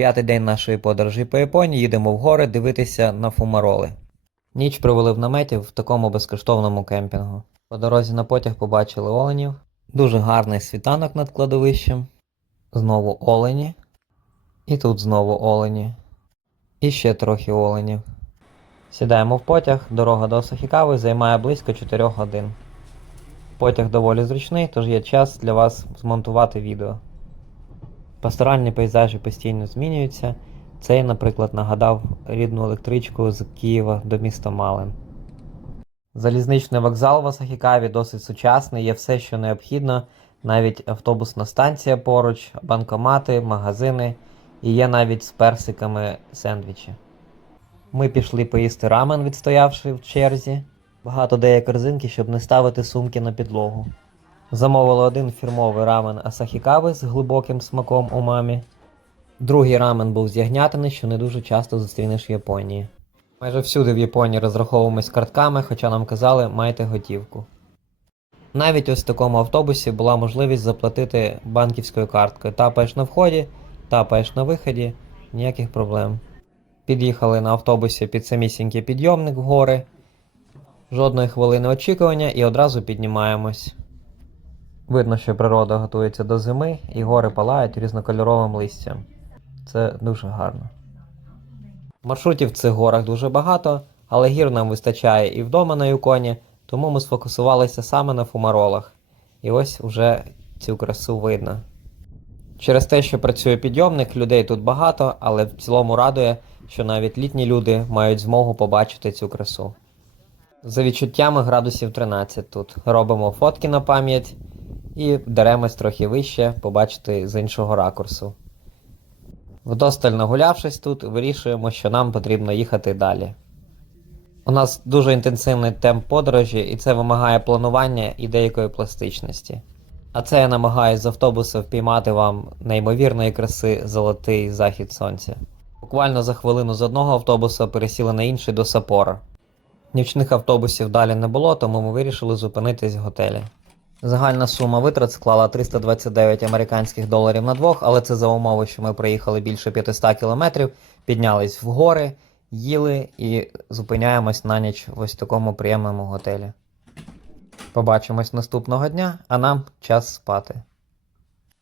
П'ятий день нашої подорожі по Японії їдемо в гори дивитися на фумароли. Ніч провели в наметі в такому безкоштовному кемпінгу. По дорозі на потяг побачили оленів. Дуже гарний світанок над кладовищем. Знову олені. І тут знову олені. І ще трохи оленів. Сідаємо в потяг, дорога до Осахікави займає близько 4 годин. Потяг доволі зручний, тож є час для вас змонтувати відео. Пасторальні пейзажі постійно змінюються. Цей, наприклад, нагадав рідну електричку з Києва до міста Малин. Залізничний вокзал в Асахікаві досить сучасний, є все, що необхідно, навіть автобусна станція поруч, банкомати, магазини і є навіть з персиками сендвічі. Ми пішли поїсти рамен, відстоявши в черзі. Багато де є корзинки, щоб не ставити сумки на підлогу. Замовили один фірмовий рамен Асахікави з глибоким смаком умамі. Другий рамен був з ягнятини, що не дуже часто зустрінеш в Японії. Майже всюди в Японії розраховуємось картками, хоча нам казали, майте готівку. Навіть ось в такому автобусі була можливість заплатити банківською карткою. Тапаєш на вході, тапаєш на виході, ніяких проблем. Під'їхали на автобусі під самісінький підйомник в гори. Жодної хвилини очікування і одразу піднімаємось. Видно, що природа готується до зими, і гори палають різнокольоровим листям. Це дуже гарно. Маршрутів в цих горах дуже багато, але гір нам вистачає і вдома на Юконі, тому ми сфокусувалися саме на фумаролах. І ось уже цю красу видно. Через те, що працює підйомник, людей тут багато, але в цілому радує, що навіть літні люди мають змогу побачити цю красу. За відчуттями градусів 13 тут. Робимо фотки на пам'ять і деремось трохи вище побачити з іншого ракурсу. Вдосталь нагулявшись тут, вирішуємо, що нам потрібно їхати далі. У нас дуже інтенсивний темп подорожі, і це вимагає планування і деякої пластичності. А це я намагаюсь з автобуса впіймати вам неймовірної краси золотий захід сонця. Буквально за хвилину з одного автобуса пересіли на інший до Сапора. Нічних автобусів далі не було, тому ми вирішили зупинитись в готелі. Загальна сума витрат склала 329 американських доларів на двох, але це за умови, що ми проїхали більше 500 кілометрів, піднялись в гори, їли і зупиняємось на ніч в ось такому приємному готелі. Побачимось наступного дня, а нам час спати.